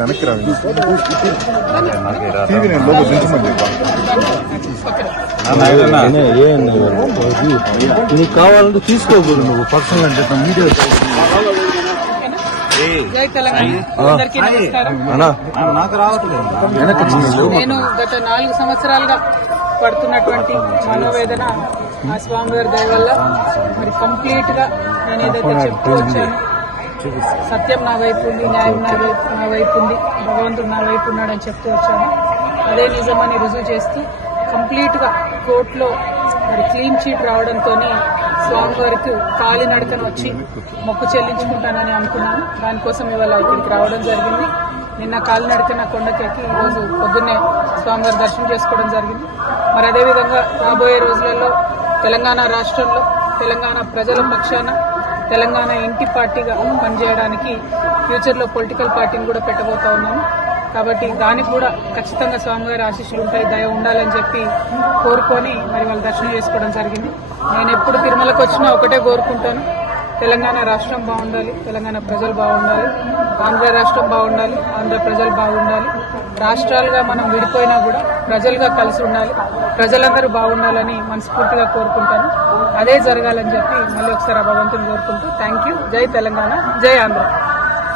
వెనక్కి రావి టీవీ నేను లోపల దించమని నీకు కావాలంటే తీసుకోకూడదు నువ్వు పర్సనల్ అంటే వీడియో జై తెలంగాణ. అందరికీ నమస్కారం. నాకు రావట్లేదు. నేను గత 4 సంవత్సరాలుగా పడుతున్నటువంటి మనోవేదన ఆ స్వామివారి దయ వల్ల మరి కంప్లీట్ గా నేను ఏదైతే చెప్తూ వచ్చాను, సత్యం నా వైపు ఉంది, న్యాయం నా వైపు ఉంది, భగవంతుడు నా వైపు ఉన్నాడని చెప్తూ వచ్చాను. అదే నిజమని రుజువు చేస్తూ కంప్లీట్ గా కోర్టులో మరి క్లీన్ చీట్ రావడంతో స్వామివారికి కాలినడకన వచ్చి మొక్కు చెల్లించుకుంటానని అనుకున్నాను. దానికోసం ఇవాళ ఇక్కడికి రావడం జరిగింది. నిన్న కాలినడకన కొండకెక్కి ఈరోజు పొద్దున్నే స్వామివారి దర్శనం చేసుకోవడం జరిగింది. మరి అదేవిధంగా రాబోయే రోజులలో తెలంగాణ రాష్ట్రంలో తెలంగాణ ప్రజల పక్షాన తెలంగాణ ఇంటి పార్టీగా పనిచేయడానికి ఫ్యూచర్లో పొలిటికల్ పార్టీని కూడా పెట్టబోతా ఉన్నాము. కాబట్టి దానికి కూడా ఖచ్చితంగా స్వామివారి ఆశీస్సులు ఉంటాయి, దయ ఉండాలని చెప్పి కోరుకొని మరి వాళ్ళు దర్శనం చేసుకోవడం జరిగింది. నేను ఎప్పుడు తిరుమలకు వచ్చినా ఒకటే కోరుకుంటాను, తెలంగాణ రాష్ట్రం బాగుండాలి, తెలంగాణ ప్రజలు బాగుండాలి, ఆంధ్ర రాష్ట్రం బాగుండాలి, ఆంధ్ర ప్రజలు బాగుండాలి. రాష్ట్రాలుగా మనం విడిపోయినా కూడా ప్రజలుగా కలిసి ఉండాలి, ప్రజలందరూ బాగుండాలని మనస్ఫూర్తిగా కోరుకుంటాను. అదే జరగాలని చెప్పి మళ్ళీ ఒకసారి భగవంతుని కోరుకుంటూ థ్యాంక్ యూ. జై తెలంగాణ, జై ఆంధ్ర.